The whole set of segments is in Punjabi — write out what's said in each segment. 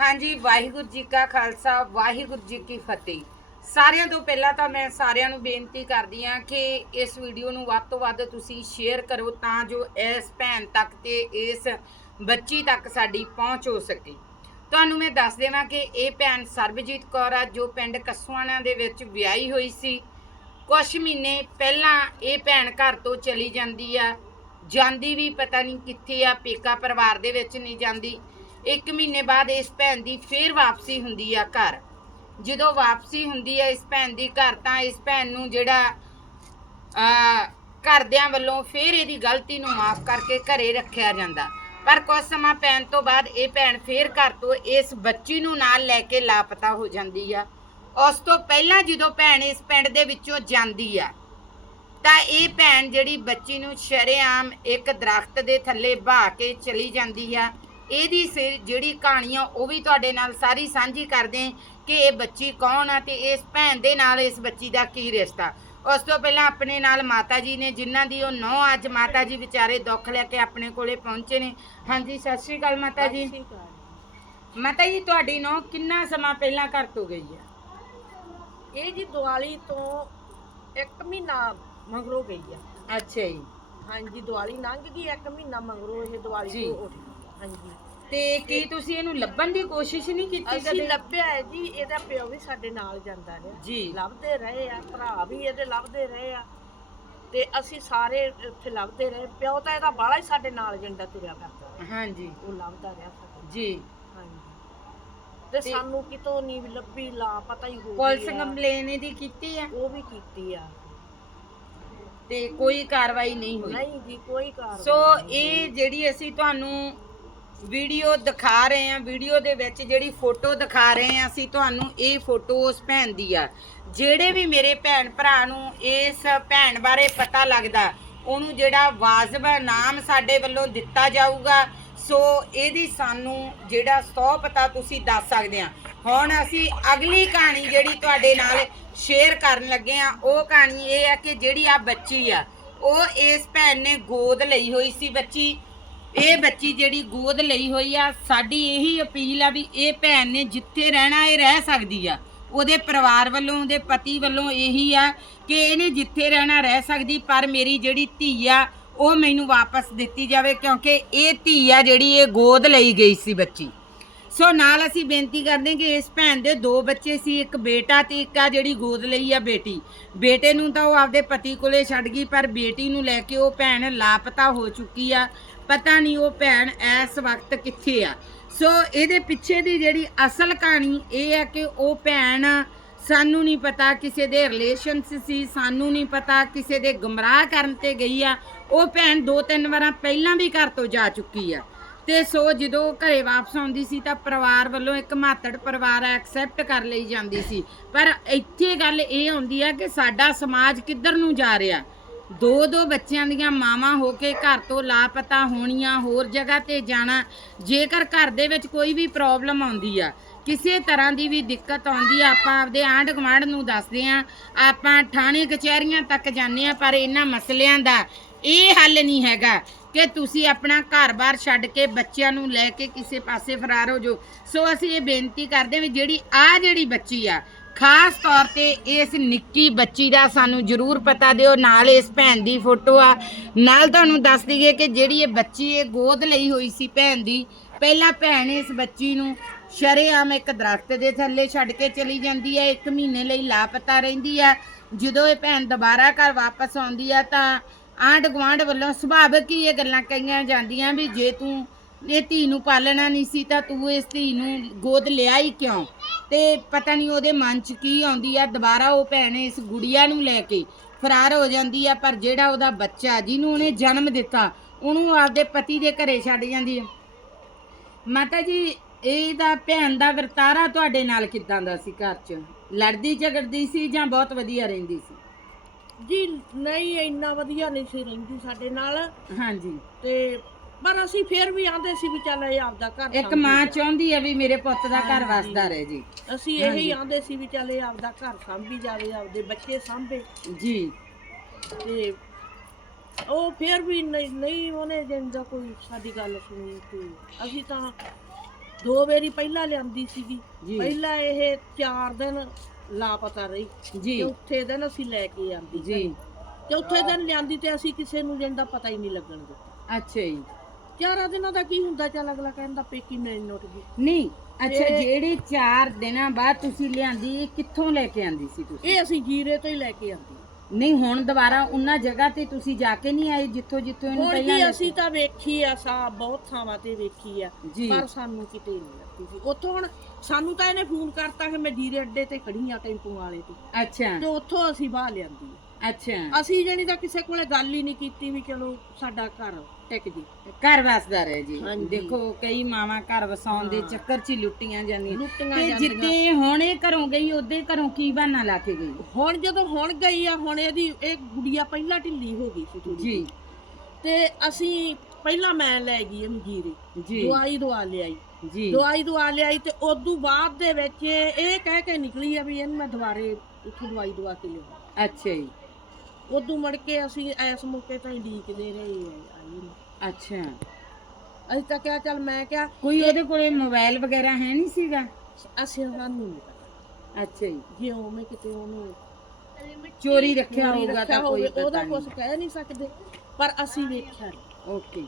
ਹਾਂਜੀ, ਵਾਹਿਗੁਰੂ ਜੀ ਕਾ ਖਾਲਸਾ, ਵਾਹਿਗੁਰੂ ਜੀ ਕੀ ਫਤਿਹ। ਸਾਰਿਆਂ ਤੋਂ ਪਹਿਲਾਂ ਤਾਂ ਮੈਂ ਸਾਰਿਆਂ ਨੂੰ ਬੇਨਤੀ ਕਰਦੀ ਹਾਂ ਕਿ ਇਸ ਵੀਡੀਓ ਨੂੰ ਵੱਧ ਤੋਂ ਵੱਧ ਤੁਸੀਂ ਸ਼ੇਅਰ ਕਰੋ ਤਾਂ ਜੋ ਇਸ ਭੈਣ ਤੱਕ ਤੇ ਇਸ ਬੱਚੀ ਤੱਕ ਸਾਡੀ ਪਹੁੰਚ ਹੋ ਸਕੇ। ਤੁਹਾਨੂੰ ਮੈਂ ਦੱਸ ਦੇਵਾਂ ਕਿ ਇਹ ਭੈਣ ਸਰਬਜੀਤ ਕੌਰ ਆ, ਜੋ ਪਿੰਡ ਕਸੂਆਣਾ ਦੇ ਵਿੱਚ ਵਿਆਹੀ ਹੋਈ ਸੀ। ਕੁਝ ਮਹੀਨੇ ਪਹਿਲਾਂ ਇਹ ਭੈਣ ਘਰ ਤੋਂ ਚਲੀ ਜਾਂਦੀ ਆ। ਜਾਂਦੀ ਵੀ ਪਤਾ ਨਹੀਂ ਕਿੱਥੇ ਆ, ਪੇਕਾ ਪਰਿਵਾਰ ਦੇ ਵਿੱਚ ਨਹੀਂ ਜਾਂਦੀ। ਇੱਕ ਮਹੀਨੇ ਬਾਅਦ ਇਸ ਭੈਣ ਦੀ ਫੇਰ ਵਾਪਸੀ ਹੁੰਦੀ ਆ ਘਰ। ਜਦੋਂ ਵਾਪਸੀ ਹੁੰਦੀ ਆ ਇਸ ਭੈਣ ਦੀ ਘਰ, ਤਾਂ ਇਸ ਭੈਣ ਨੂੰ ਜਿਹੜਾ ਆ ਘਰਦਿਆਂ ਵੱਲੋਂ ਫੇਰ ਇਹਦੀ ਗਲਤੀ ਨੂੰ ਮਾਫ ਕਰਕੇ ਘਰੇ ਰੱਖਿਆ ਜਾਂਦਾ। ਪਰ ਕੁਝ ਸਮਾਂ ਪੈਣ ਤੋਂ ਬਾਅਦ ਇਹ ਭੈਣ ਫੇਰ ਘਰ ਤੋਂ ਇਸ ਬੱਚੀ ਨੂੰ ਨਾਲ ਲੈ ਕੇ ਲਾਪਤਾ ਹੋ ਜਾਂਦੀ ਆ। ਉਸ ਤੋਂ ਪਹਿਲਾਂ ਜਦੋਂ ਭੈਣ ਇਸ ਪਿੰਡ ਦੇ ਵਿੱਚੋਂ ਜਾਂਦੀ ਆ, ਤਾਂ ਇਹ ਭੈਣ ਜਿਹੜੀ ਬੱਚੀ ਨੂੰ ਸ਼ਰੇਆਮ ਇੱਕ ਦਰਖਤ ਦੇ ਥੱਲੇ ਬਹਾ ਕੇ ਚਲੀ ਜਾਂਦੀ ਆ। ਇਹਦੀ ਸਿਰ ਜਿਹੜੀ ਕਹਾਣੀ ਆ ਉਹ ਵੀ ਤੁਹਾਡੇ ਨਾਲ ਸਾਰੀ ਸਾਂਝੀ ਕਰਦੇ ਕਿ ਇਹ ਬੱਚੀ ਕੌਣ ਆ ਤੇ ਇਸ ਭੈਣ ਦੇ ਨਾਲ ਇਸ ਬੱਚੀ ਦਾ ਕੀ ਰਿਸ਼ਤਾ। ਉਸ ਤੋਂ ਪਹਿਲਾਂ ਆਪਣੇ ਨਾਲ ਮਾਤਾ ਜੀ ਨੇ ਜਿਨ੍ਹਾਂ ਦੀ ਉਹ ਨੌ ਅੱਜ ਮਾਤਾ ਜੀ ਵਿਚਾਰੇ ਦੁੱਖ ਲੈ ਕੇ ਆਪਣੇ ਕੋਲੇ ਪਹੁੰਚੇ ਨੇ। ਹਾਂਜੀ ਸਤਿ ਸ਼੍ਰੀ ਅਕਾਲ ਮਾਤਾ ਜੀ। ਮਾਤਾ ਜੀ ਤੁਹਾਡੀ ਨੌ ਕਿੰਨਾ ਸਮਾਂ ਪਹਿਲਾਂ ਘਰ ਤੋਂ ਗਈ ਆ? ਇਹ ਜੀ ਦੀਵਾਲੀ ਤੋਂ ਇੱਕ ਮਹੀਨਾ ਮਗਰੋਂ ਗਈ ਆ। ਅੱਛਾ ਜੀ। ਹਾਂਜੀ ਦੀਵਾਲੀ ਲੰਘ ਗਈ ਇੱਕ ਮਹੀਨਾ ਮਗਰੋਂ ਇਹ ਦੀਵਾਲੀ। ਤੋਂ ਉੱਠ। ਹਾਂਜੀ। ਤੇ ਕੀ ਤੁਸੀਂ ਇਹਨੂੰ ਲੱਭਣ ਦੀ ਕੋਸ਼ਿਸ਼ ਨਹੀਂ ਕੀਤੀ ਅਸੀਂ ਕਦੇ? ਲੱਭਿਆ ਹੈ ਜੀ ਇਹਦਾ ਪਿਓ ਵੀ ਸਾਡੇ ਨਾਲ ਜਾਂਦਾ ਰਿਹਾ। ਜੀ। ਲੱਭਦੇ ਰਹੇ ਆ ਭਰਾ ਵੀ ਇਹਦੇ ਲੱਭਦੇ ਰਹੇ ਆ। ਤੇ ਅਸੀਂ ਸਾਰੇ ਇੱਥੇ ਲੱਭਦੇ ਰਹੇ। ਪਿਓ ਤਾਂ ਇਹਦਾ ਬਾਹਲਾ ਹੀ ਸਾਡੇ ਨਾਲ ਜੰਡਾ ਤੁਰਿਆ ਕਰਦਾ ਹਾਂਜੀ। ਉਹ ਲੱਭਦਾ ਰਿਹਾ ਸਾਨੂੰ ਜੀ। ਹਾਂਜੀ। ਤੇ ਤੇ- ਸਾਨੂੰ ਕਿਤੋਂ ਨਹੀਂ ਲੱਭੀ ਲਾ ਪਤਾ ਹੀ ਹੋ ਪੁਲਿਸ। ਕੰਪਲੇਨ ਇਹਦੀ ਕੀਤੀ ਆ? ਉਹ ਵੀ ਕੀਤੀ ਆ। ਤੇ ਕੋਈ ਕਾਰਵਾਈ ਨਹੀਂ ਹੋਈ? ਨਹੀਂ ਜੀ ਕੋਈ ਕਾਰਵਾਈ ਸੋ ਨਹੀਂ ਇਹ ਜਿਹੜੀ ਅਸੀਂ ਤੁਹਾਨੂੰ ਵੀਡੀਓ ਦਿਖਾ ਰਹੇ ਹਾਂ, ਵੀਡੀਓ ਦੇ ਵਿੱਚ ਜਿਹੜੀ ਫੋਟੋ ਦਿਖਾ ਰਹੇ ਹਾਂ ਅਸੀਂ, ਤੁਹਾਨੂੰ ਇਹ ਫੋਟੋ ਉਸ ਭੈਣ ਦੀ ਆ। ਜਿਹੜੇ ਵੀ ਮੇਰੇ ਭੈਣ ਭਰਾ ਨੂੰ ਇਸ ਭੈਣ ਬਾਰੇ ਪਤਾ ਲੱਗਦਾ, ਉਹਨੂੰ ਜਿਹੜਾ ਵਾਜਬ ਨਾਮ ਸਾਡੇ ਵੱਲੋਂ ਦਿੱਤਾ ਜਾਊਗਾ, ਸੋ ਇਹਦੀ ਸਾਨੂੰ ਜਿਹੜਾ ਸੌ ਪਤਾ ਤੁਸੀਂ ਦੱਸ ਸਕਦੇ ਆ ਹੁਣ ਅਸੀਂ ਅਗਲੀ ਕਹਾਣੀ ਜਿਹੜੀ ਤੁਹਾਡੇ ਨਾਲ ਸ਼ੇਅਰ ਕਰਨ ਲੱਗੇ ਆ ਉਹ ਕਹਾਣੀ ਇਹ ਆ ਕਿ ਜਿਹੜੀ ਆ ਬੱਚੀ ਆ, ਉਹ ਇਸ ਭੈਣ ਨੇ ਗੋਦ ਲਈ ਹੋਈ ਸੀ ਬੱਚੀ। ਇਹ ਬੱਚੀ ਜਿਹੜੀ ਗੋਦ ਲਈ ਹੋਈ ਆ, ਸਾਡੀ ਇਹੀ ਅਪੀਲ ਆ ਵੀ ਇਹ ਭੈਣ ਨੇ ਜਿੱਥੇ ਰਹਿਣਾ, ਇਹ ਰਹਿ ਸਕਦੀ ਆ। ਉਹਦੇ ਪਰਿਵਾਰ ਵੱਲੋਂ, ਉਹਦੇ ਪਤੀ ਵੱਲੋਂ ਇਹੀ ਆ ਕਿ ਇਹਨੇ ਜਿੱਥੇ ਰਹਿਣਾ, ਰਹਿ ਸਕਦੀ, ਪਰ ਮੇਰੀ ਜਿਹੜੀ ਧੀ ਆ, ਉਹ ਮੈਨੂੰ ਵਾਪਸ ਦਿੱਤੀ ਜਾਵੇ ਕਿਉਂਕਿ ਇਹ ਧੀ ਆ ਜਿਹੜੀ ਇਹ ਗੋਦ ਲਈ ਗਈ ਸੀ ਬੱਚੀ। ਸੋ ਨਾਲ ਅਸੀਂ ਬੇਨਤੀ ਕਰਦੇ ਹਾਂ ਕਿ ਇਸ ਭੈਣ ਦੇ ਦੋ ਬੱਚੇ ਸੀ, ਇੱਕ ਬੇਟਾ ਤੇ ਇੱਕ ਆ ਜਿਹੜੀ ਗੋਦ ਲਈ ਆ ਬੇਟੀ। ਬੇਟੇ ਨੂੰ ਤਾਂ ਉਹ ਆਪਦੇ ਪਤੀ ਕੋਲੇ ਛੱਡ ਗਈ, ਪਰ ਬੇਟੀ ਨੂੰ ਲੈ ਕੇ ਉਹ ਭੈਣ ਲਾਪਤਾ ਹੋ ਚੁੱਕੀ ਆ। ਪਤਾ ਨਹੀਂ ਉਹ ਭੈਣ ਇਸ ਵਕਤ ਕਿੱਥੇ ਆ। ਸੋ ਇਹਦੇ ਪਿੱਛੇ ਦੀ ਜਿਹੜੀ ਅਸਲ ਕਹਾਣੀ ਇਹ ਆ ਕਿ ਉਹ ਭੈਣ ਸਾਨੂੰ ਨਹੀਂ ਪਤਾ ਕਿਸੇ ਦੇ ਰਿਲੇਸ਼ਨਸ ਸੀ, ਸਾਨੂੰ ਨਹੀਂ ਪਤਾ ਕਿਸੇ ਦੇ ਗੁੰਮਰਾਹ ਕਰਨ ਤੇ ਗਈ ਆ। ਉਹ ਭੈਣ ਦੋ ਤਿੰਨ ਵਾਰਾਂ ਪਹਿਲਾਂ ਵੀ ਘਰ ਤੋਂ ਜਾ ਚੁੱਕੀ ਆ। ਤੇ ਸੋ ਜਦੋਂ ਉਹ ਘਰੇ ਵਾਪਸ ਆਉਂਦੀ ਸੀ ਤਾਂ ਪਰਿਵਾਰ ਵੱਲੋਂ ਇੱਕ ਮਾਤੜ ਪਰਿਵਾਰ ਐਕਸੈਪਟ ਕਰ ਲਈ ਜਾਂਦੀ ਸੀ। ਪਰ ਇੱਥੇ ਗੱਲ ਇਹ ਆਉਂਦੀ ਆ ਕਿ ਸਾਡਾ ਸਮਾਜ ਕਿੱਧਰ ਨੂੰ ਜਾ ਰਿਹਾ? ਦੋ ਦੋ ਬੱਚਿਆਂ ਦੀਆਂ ਮਾਵਾਂ ਹੋ ਕੇ ਘਰ ਤੋਂ ਲਾਪਤਾ ਹੋਣੀਆਂ, ਹੋਰ ਜਗ੍ਹਾ ਤੇ ਜਾਣਾ, ਜੇਕਰ ਘਰ ਦੇ ਵਿੱਚ ਕੋਈ ਵੀ ਪ੍ਰੋਬਲਮ ਆਉਂਦੀ ਆ। ਕਿਸੇ ਤਰ੍ਹਾਂ ਦੀ ਵੀ ਦਿੱਕਤ ਆਉਂਦੀ ਆ, ਆਪਾਂ ਆਪਦੇ ਆਂਢ ਗੁਆਂਢ ਨੂੰ ਦੱਸਦੇ ਆ, ਆਪਾਂ ਥਾਣੇ ਕਚਹਿਰੀਆਂ ਤੱਕ ਜਾਂਦੇ ਆ, ਪਰ ਇਹਨਾਂ ਮਸਲਿਆਂ ਦਾ ਇਹ ਹੱਲ ਨਹੀਂ ਹੈਗਾ ਕਿ ਤੁਸੀਂ ਆਪਣਾ ਘਰ-ਬਾਰ ਛੱਡ ਕੇ ਬੱਚਿਆਂ ਨੂੰ ਲੈ ਕੇ ਕਿਸੇ ਪਾਸੇ ਫਰਾਰ ਹੋ ਜਾਓ। ਸੋ ਅਸੀਂ ਇਹ ਬੇਨਤੀ ਕਰਦੇ ਵੀ ਜਿਹੜੀ ਆ ਜਿਹੜੀ ਬੱਚੀ ਆ, ਖਾਸ ਤੌਰ ਤੇ ਇਸ ਨਿੱਕੀ ਬੱਚੀ ਦਾ ਸਾਨੂੰ ਜ਼ਰੂਰ ਪਤਾ ਦਿਓ, ਨਾਲ ਇਸ ਭੈਣ ਦੀ ਫੋਟੋ ਆ। ਨਾਲ ਤੁਹਾਨੂੰ ਦੱਸ ਦਈਏ ਕਿ ਜਿਹੜੀ ਇਹ ਬੱਚੀ ਇਹ ਗੋਦ ਲਈ ਹੋਈ ਸੀ ਭੈਣ ਦੀ, ਪਹਿਲਾਂ ਭੈਣ ਇਸ ਬੱਚੀ ਨੂੰ ਸ਼ਰੇਆਮ ਇੱਕ ਦਰਖਤ ਦੇ ਥੱਲੇ ਛੱਡ ਕੇ ਚਲੀ ਜਾਂਦੀ ਹੈ ਇੱਕ ਮਹੀਨੇ ਲਈ ਲਾਪਤਾ ਰਹਿੰਦੀ ਆ। ਜਦੋਂ ਇਹ ਭੈਣ ਦੁਬਾਰਾ ਘਰ ਵਾਪਸ ਆਉਂਦੀ ਆ ਤਾਂ ਆਂਢ ਗੁਆਂਢ ਵੱਲੋਂ ਸੁਭਾਵਿਕ ਹੀ ਇਹ ਗੱਲਾਂ ਕਹੀਆਂ ਜਾਂਦੀਆਂ ਵੀ ਜੇ ਤੂੰ ਇਹ ਧੀ ਨੂੰ ਪਾਲਣਾ ਨਹੀਂ ਸੀ ਤਾਂ ਤੂੰ ਇਸ ਧੀ ਨੂੰ ਗੋਦ ਲਿਆ ਹੀ ਕਿਉਂ? ਤੇ ਪਤਾ ਨਹੀਂ ਉਹਦੇ ਮਨ 'ਚ ਕੀ ਆਉਂਦੀ ਆ, ਦੁਬਾਰਾ ਉਹ ਭੈਣ ਇਸ ਗੁੜੀਆ ਨੂੰ ਲੈ ਕੇ ਫਰਾਰ ਹੋ ਜਾਂਦੀ ਆ, ਪਰ ਜਿਹੜਾ ਉਹਦਾ ਬੱਚਾ ਜਿਹਨੂੰ ਉਹਨੇ ਜਨਮ ਦਿੱਤਾ, ਉਹਨੂੰ ਆਪਦੇ ਪਤੀ ਦੇ ਘਰੇ ਛੱਡ ਜਾਂਦੀ ਆ। ਮਾਤਾ ਜੀ, ਇਹਦਾ ਭੈਣ ਦਾ ਵਰਤਾਰਾ ਤੁਹਾਡੇ ਨਾਲ ਕਿਦਾਂ ਦਾ ਸੀ ਘਰ 'ਚ? ਲੜਦੀ ਝਗੜਦੀ ਸੀ ਜਾਂ ਬਹੁਤ ਵਧੀਆ ਰਹਿੰਦੀ ਸੀ? ਜੀ ਨਹੀਂ ਇੰਨਾ ਵਧੀਆ ਨਹੀਂ ਸੀ ਰਹਿੰਦੀ ਸਾਡੇ ਨਾਲ। ਹਾਂਜੀ। ਤੇ ਪਰ ਅਸੀਂ ਫੇਰ ਵੀ ਆਂਦੇ ਸੀ ਵੀ ਚੱਲ ਇਹ ਆਪਦਾ ਘਰ ਇੱਕ ਸਾਂਭੀ ਮਾਂ। ਚਾਹੁੰਦੀ ਹੈ ਵੀ ਮੇਰੇ ਪੁੱਤ ਦਾ ਘਰ। ਵਸਦਾ ਰਹੇ ਜੀ। ਅਸੀਂ ਇਹੀ ਆਂਦੇ ਸੀ ਵੀ ਚੱਲ ਇਹ ਆਪਦਾ ਘਰ ਸਾਂਭੀ ਜਾਵੇ ਆਪਦੇ ਬੱਚੇ ਸਾਂਭੇ। ਜੀ। ਤੇ ਉਹ ਫੇਰ ਵੀ ਨਹੀਂ ਨਹੀਂ ਉਹਨੇ ਜਿੰਦਾ ਕੋਈ ਸਾਡੀ ਗੱਲ ਸੁਣੀ ਤੇ ਅਸੀਂ ਤਾਂ ਦੋ ਵਾਰੀ ਪਹਿਲਾਂ ਲਿਆਂਦੀ ਸੀਗੀ। ਜੀ। ਪਹਿਲਾਂ ਇਹ 4 ਦਿਨ ਲਾਪਤਾ ਰਹੀ। ਜੀ। ਚੌਥੇ ਦਿਨ ਅਸੀਂ ਲੈ ਕੇ ਆਂਦੀ ਜੀ। ਚੌਥੇ ਦਿਨ ਲਿਆਂਦੀ ਤੇ ਅਸੀਂ ਕਿਸੇ ਨੂੰ ਜੰਦਾ ਪਤਾ ਹੀ ਨਹੀਂ ਲੱਗਣ ਦਿੱਤਾ। ਅੱਛਾ ਜੀ। ਚਾਰਾਂ ਦਿਨਾਂ ਦਾ ਕੀ ਹੁੰਦਾ ਚੱਲ ਅਗਲਾ ਕਹਿੰਦਾ ਪੇਕੀ ਮਿਲਣ ਨੋਟ ਗਈ ਨਹੀਂ ਅੱਛਾ ਇਹ- ਜਿਹੜੇ 4 ਦਿਨਾਂ ਬਾਅਦ ਤੁਸੀਂ ਲਿਆਂਦੀ ਇਹ ਕਿੱਥੋਂ ਲੈ ਕੇ ਆਂਦੀ ਸੀ ਤੁਸੀਂ? ਇਹ ਅਸੀਂ ਜੀਰੇ ਤੋਂ ਹੀ ਲੈ ਕੇ ਆਂਦੀ। ਨਹੀਂ ਹੁਣ ਦੁਬਾਰਾ ਉਹਨਾਂ ਜਗ੍ਹਾ ਤੇ ਤੁਸੀਂ ਜਾ ਕੇ ਨਹੀਂ ਆਏ ਜਿੱਥੋਂ ਜਿੱਥੋਂ ਇਹਨੂੰ ਪਹਿਲਾਂ ਜੀ ਲੈ- ਅਸੀਂ ਤਾਂ ਵੇਖੀ ਆ ਸਾ ਬਹੁਤ ਥਾਵਾਂ ਤੇ ਵੇਖੀ ਆ ਜੀ। ਪਰ ਸਾਨੂੰ ਕਿਤੇ ਨਹੀਂ ਲੱਗੀ ਸੀ। ਉੱਥੋਂ ਹੁਣ ਸਾਨੂੰ ਤਾਂ ਇਹਨੇ ਫੋਨ ਕਰਤਾ ਕਿ ਮੈਂ ਜੀਰੇ ਅੱਡੇ ਤੇ ਖੜੀ ਆ ਟੈਂਪੂ ਵਾਲੇ ਤੇ। ਅੱਛਾ। ਤੇ ਉੱਥੋਂ ਅਸੀਂ ਬਾਹ ਲਿਆਂਦੀ ਆ। ਅੱਛਾ। ਅਸੀਂ ਜਣੀ ਤਾਂ ਕਿਸੇ ਕੋਲੇ ਗੱਲ ਹੀ ਨਹੀਂ ਕੀਤੀ ਵੀ ਚਲੋ ਸਾਡਾ ਘਰ ਟਿਕ ਜੀ। ਘਰ ਵਸਦਾ ਰਹੇ ਜੀ। ਦੇਖੋ ਕਈ ਮਾਵਾਂ ਘਰ ਵਸਾਉਣ ਦੇ। ਚੱਕਰ 'ਚ ਹੀ ਲੁੱਟੀਆਂ ਜਾਂਦੀਆਂ। ਤੇ ਜਿੱਤੇ ਹੁਣ ਇਹ ਘਰੋਂ ਗਈ ਉਹਦੇ ਘਰੋਂ ਕੀ ਬਹਾਨਾ ਲਾ ਕੇ ਗਈ? ਹੁਣ ਜਦੋਂ ਹੁਣ ਗਈ ਆ ਹੁਣ ਇਹਦੀ ਇਹ ਗੁੜੀਆ ਪਹਿਲਾਂ ਢਿੱਲੀ ਹੋ ਗਈ ਸੀ ਥੋੜੀ ਜੀ। ਤੇ ਅਸੀਂ ਪਹਿਲਾਂ ਮੈਂ ਲੈ ਗਈ ਇਹਨੂੰ ਜੀਰੇ ਜੀ। ਦਵਾਈ ਦਵਾ ਲਿਆਈ। ਜੀ। ਦਵਾਈ ਦਵਾ ਲਿਆਈ ਤੇ ਉਦੋਂ ਬਾਅਦ ਦੇ ਵਿੱਚ ਇਹ ਕਹਿ ਕੇ ਨਿਕਲੀ ਆ ਵੀ ਇਹਨੂੰ ਮੈਂ ਦੁਬਾਰੇ ਉੱਥੋਂ ਦਵਾਈ ਦਵਾ ਕੇ ਲਿਆਉਂ ਅੱਛਾ ਜੀ। ਉਦੋਂ ਮੜ ਕੇ ਅਸੀਂ ਐਸ ਮੌਕੇ ਤਾਂ ਹੀ ਡੀਕਦੇ ਰਹੇ ਆਈ ਨੂੰ। ਅੱਛਾ। ਅਸੀਂ ਤਾਂ ਕਿਹਾ ਚੱਲ ਮੈਂ ਕਿਹਾ ਕੋਈ ਉਹਦੇ ਕੋਲੇ ਮੋਬਾਈਲ ਵਗੈਰਾ ਹੈ ਨਹੀਂ ਸੀਗਾ? ਅਸੀਂ ਸਾਨੂੰ ਨਹੀਂ ਪਤਾ। ਅੱਛਾ ਜੀ। ਜੇ ਉਵੇਂ ਕਿਤੇ ਉਹਨੂੰ ਚੋਰੀ ਰੱਖਿਆ ਹੋਊਗਾ ਤਾਂ ਕੋਈ ਉਹਦਾ ਕੁਝ ਕਹਿ ਨਹੀਂ ਸਕਦੇ ਪਰ ਅਸੀਂ ਵੇਖਿਆ ਨਹੀਂ। ਓਕੇ।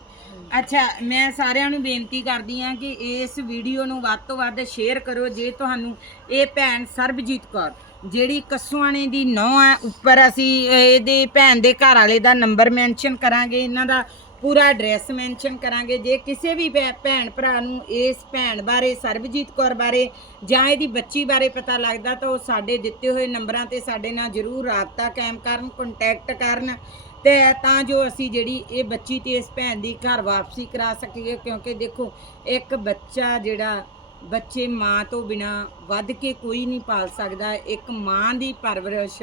ਅੱਛਾ ਮੈਂ ਸਾਰਿਆਂ ਨੂੰ ਬੇਨਤੀ ਕਰਦੀ ਹਾਂ ਕਿ ਇਸ ਵੀਡੀਓ ਨੂੰ ਵੱਧ ਤੋਂ ਵੱਧ ਸ਼ੇਅਰ ਕਰੋ ਜੇ ਤੁਹਾਨੂੰ ਇਹ ਭੈਣ ਸਰਬਜੀਤ ਕੌਰ ਜਿਹੜੀ ਕਸੂਆਣੇ ਦੀ ਨੌ ਹੈ ਉੱਪਰ ਅਸੀਂ ਇਹਦੇ ਭੈਣ ਦੇ ਘਰ ਵਾਲੇ ਦਾ ਨੰਬਰ ਮੈਂਸ਼ਨ ਕਰਾਂਗੇ, ਇਹਨਾਂ ਦਾ ਪੂਰਾ ਐਡਰੈਸ ਮੈਂਸ਼ਨ ਕਰਾਂਗੇ। ਜੇ ਕਿਸੇ ਵੀ ਭੈ- ਭੈਣ ਭਰਾ ਨੂੰ ਇਸ ਭੈਣ ਬਾਰੇ, ਸਰਬਜੀਤ ਕੌਰ ਬਾਰੇ ਜਾਂ ਇਹਦੀ ਬੱਚੀ ਬਾਰੇ ਪਤਾ ਲੱਗਦਾ, ਤਾਂ ਉਹ ਸਾਡੇ ਦਿੱਤੇ ਹੋਏ ਨੰਬਰਾਂ ਤੇ ਸਾਡੇ ਨਾਲ ਜਰੂਰ ਰਾਬਤਾ ਕਾਇਮ ਕਰਨ ਕੰਟੈਕਟ ਕਰਨ। ਤੇ ਤਾਂ ਜੋ ਅਸੀਂ ਜਿਹੜੀ ਇਹ ਬੱਚੀ ਤੇ ਇਸ ਭੈਣ ਦੀ ਘਰ ਵਾਪਸੀ ਕਰਾ ਸਕੀਏ, ਕਿਉਂਕਿ ਦੇਖੋ, ਇੱਕ ਬੱਚਾ ਜਿਹੜਾ ਬੱਚੇ ਮਾਂ ਤੋਂ ਬਿਨਾ ਵੱਧ ਕੇ ਕੋਈ ਨਹੀਂ ਪਾਲ ਸਕਦਾ। ਇੱਕ ਮਾਂ ਦੀ ਪਰਵਰਿਸ਼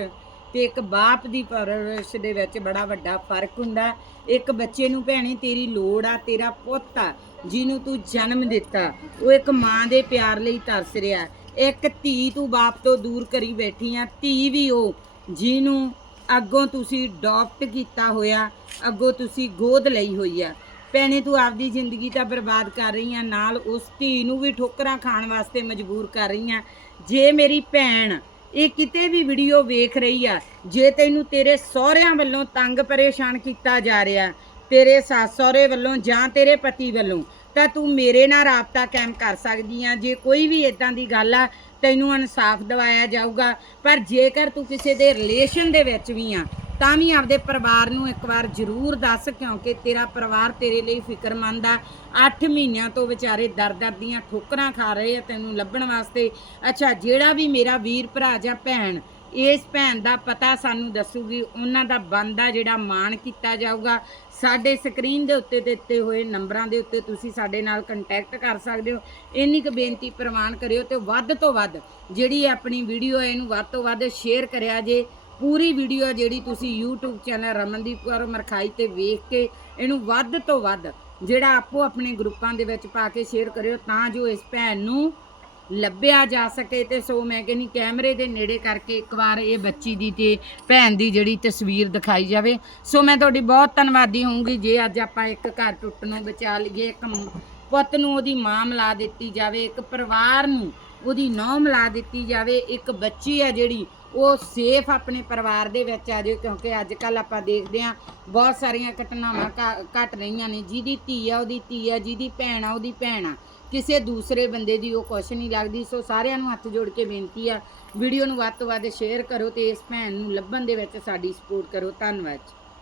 ਤੇ ਇੱਕ ਬਾਪ ਦੀ ਪਰਵਰਿਸ਼ ਦੇ ਵਿੱਚ ਬੜਾ ਵੱਡਾ ਫ਼ਰਕ ਹੁੰਦਾ। ਇੱਕ ਬੱਚੇ ਨੂੰ ਭੈਣੇ, ਤੇਰੀ ਲੋੜ ਆ, ਤੇਰਾ ਪੁੱਤ ਆ, ਜਿਹਨੂੰ ਤੂੰ ਜਨਮ ਦਿੱਤਾ, ਉਹ ਇੱਕ ਮਾਂ ਦੇ ਪਿਆਰ ਲਈ ਤਰਸ ਰਿਹਾ। ਇੱਕ ਧੀ ਤੂੰ ਬਾਪ ਤੋਂ ਦੂਰ ਕਰੀ ਬੈਠੀ ਆ, ਧੀ ਵੀ ਉਹ, ਜਿਹਨੂੰ ਅੱਗੋਂ ਤੁਸੀਂ ਅਡਾਪਟ ਕੀਤਾ ਹੋਇਆ, ਅੱਗੋਂ ਤੁਸੀਂ ਗੋਦ ਲਈ ਹੋਈ ਆ। ਭੈਣੇ, ਤੂੰ ਆਪਦੀ ਜ਼ਿੰਦਗੀ ਤਾਂ ਬਰਬਾਦ ਕਰ ਰਹੀ ਆ, ਨਾਲ ਉਸ ਧੀ ਨੂੰ ਵੀ ਠੋਕਰਾਂ ਖਾਣ ਵਾਸਤੇ ਮਜਬੂਰ ਕਰ ਰਹੀ ਆ। ਜੇ ਮੇਰੀ ਭੈਣ ਇਹ ਕਿਤੇ ਵੀ ਵੀਡੀਓ ਵੇਖ ਰਹੀ ਆ, ਜੇ ਤੈਨੂੰ ਤੇਰੇ ਸਹੁਰਿਆਂ ਵੱਲੋਂ ਤੰਗ ਪਰੇਸ਼ਾਨ ਕੀਤਾ ਜਾ ਰਿਹਾ, ਤੇਰੇ ਸੱਸ ਸਹੁਰੇ ਵੱਲੋਂ ਜਾਂ ਤੇਰੇ ਪਤੀ ਵੱਲੋਂ, ਤਾਂ ਤੂੰ ਮੇਰੇ ਨਾਲ ਰਾਬਤਾ ਕਾਇਮ ਕਰ ਸਕਦੀ ਆ। ਜੇ ਕੋਈ ਵੀ ਇਦਾਂ ਦੀ ਗੱਲ ਆ, ਤੈਨੂੰ ਇਨਸਾਫ ਦਿਵਾਇਆ ਜਾਊਗਾ। ਪਰ ਜੇਕਰ ਤੂੰ ਕਿਸੇ ਦੇ ਰਿਲੇਸ਼ਨ ਦੇ ਵਿੱਚ ਵੀ ਆ ਤਾਂ ਵੀ ਆਪਦੇ ਪਰਿਵਾਰ ਨੂੰ ਇੱਕ ਵਾਰ ਜ਼ਰੂਰ ਦੱਸ, ਕਿਉਂਕਿ ਤੇਰਾ ਪਰਿਵਾਰ ਤੇਰੇ ਲਈ ਫਿਕਰਮੰਦ ਆ। 8 ਮਹੀਨਿਆਂ ਤੋਂ ਵਿਚਾਰੇ ਦਰ-ਦਰ ਦੀਆਂ ਠੋਕਰਾਂ ਖਾ ਰਹੇ ਆ ਤੈਨੂੰ ਲੱਭਣ ਵਾਸਤੇ। ਅੱਛਾ, ਜਿਹੜਾ ਵੀ ਮੇਰਾ ਵੀਰ ਭਰਾ ਜਾਂ ਭੈਣ, ਇਸ ਭੈਣ ਦਾ ਪਤਾ ਸਾਨੂੰ ਦੱਸੂਗੀ। ਉਹਨਾਂ ਦਾ ਬੰਦਾ ਜਿਹੜਾ ਮਾਣ ਕੀਤਾ ਜਾਊਗਾ। ਸਾਡੇ ਸਕਰੀਨ ਦੇ ਉੱਤੇ ਦਿੱਤੇ ਹੋਏ ਨੰਬਰਾਂ ਦੇ ਉੱਤੇ ਤੁਸੀਂ ਸਾਡੇ ਨਾਲ ਕੰਟੈਕਟ ਕਰ ਸਕਦੇ ਹੋ। ਇੰਨੀ ਕੁ ਬੇਨਤੀ ਪ੍ਰਵਾਨ ਕਰਿਓ ਤੇ ਵੱਧ ਤੋਂ ਵੱਧ ਜਿਹੜੀ ਆਪਣੀ ਵੀਡੀਓ ਹੈ ਇਹਨੂੰ ਵੱਧ ਤੋਂ ਵੱਧ ਸ਼ੇਅਰ ਕਰਿਆ ਜੇ। ਪੂਰੀ ਵੀਡੀਓ ਜਿਹੜੀ ਤੁਸੀਂ YouTube ਚੈਨਲ ਰਮਨਦੀਪ ਕੌਰ ਮਰਖਾਈ ਤੇ ਵੇਖ ਕੇ ਇਹਨੂੰ ਵੱਧ ਤੋਂ ਵੱਧ ਜਿਹੜਾ ਆਪੋ ਆਪਣੇ ਗਰੁੱਪਾਂ ਦੇ ਵਿੱਚ ਪਾ ਕੇ ਸ਼ੇਅਰ ਕਰਿਓ ਤਾਂ ਜੋ ਇਸ ਭੈਣ ਨੂੰ ਲੱਭਿਆ ਜਾ ਸਕੇ ਤੇ ਸੋ ਮੈਂ ਕਹਿੰਦੀ ਕੈਮਰੇ ਦੇ ਨੇੜੇ ਕਰਕੇ ਇੱਕ ਵਾਰ ਇਹ ਬੱਚੀ ਦੀ ਤੇ ਭੈਣ ਦੀ ਜਿਹੜੀ ਤਸਵੀਰ ਦਿਖਾਈ ਜਾਵੇ। ਸੋ ਮੈਂ ਤੁਹਾਡੀ ਬਹੁਤ ਧੰਨਵਾਦੀ ਹੋਊਂਗੀ ਜੇ ਅੱਜ ਆਪਾਂ ਇੱਕ ਘਰ ਟੁੱਟਣੋਂ ਬਚਾ ਲਈਏ, ਇੱਕ ਪੁੱਤ ਨੂੰ ਉਹਦੀ ਮਾਂ ਮਿਲਾ ਦਿੱਤੀ ਜਾਵੇ, ਇੱਕ ਪਰਿਵਾਰ ਨੂੰ ਉਹਦੀ ਨੌ ਮਿਲਾ ਦਿੱਤੀ ਜਾਵੇ, ਇੱਕ ਬੱਚੀ ਆ ਜਿਹੜੀ ਉਹ ਸੇਫ ਆਪਣੇ ਪਰਿਵਾਰ ਦੇ ਵਿੱਚ ਆ ਜਾਓ, ਕਿਉਂਕਿ ਅੱਜ ਕੱਲ ਆਪਾਂ ਦੇਖਦੇ ਆ ਬਹੁਤ ਸਾਰੀਆਂ ਘਟਨਾਵਾਂ ਘ- ਘਟ ਰਹੀਆਂ ਨੇ। ਜਿਹਦੀ ਧੀ ਆ, ਉਹਦੀ ਧੀ ਆ, ਜਿਹਦੀ ਭੈਣ ਆ, ਉਹਦੀ ਭੈਣ ਆ। ਕਿਸੇ ਦੂਸਰੇ ਬੰਦੇ ਦੀ ਉਹ ਕੁਛ ਨਹੀਂ ਲੱਗਦੀ। ਸੋ ਸਾਰਿਆਂ ਨੂੰ ਹੱਥ ਜੋੜ ਕੇ ਬੇਨਤੀ ਆ, ਵੀਡੀਓ ਨੂੰ ਵੱਧ ਤੋਂ ਵੱਧ ਸ਼ੇਅਰ ਕਰੋ ਤੇ ਇਸ ਭੈਣ ਨੂੰ ਲੱਭਣ ਦੇ ਵਿੱਚ ਸਾਡੀ ਸਪੋਰਟ ਕਰੋ। ਧੰਨਵਾਦ ਜੀ।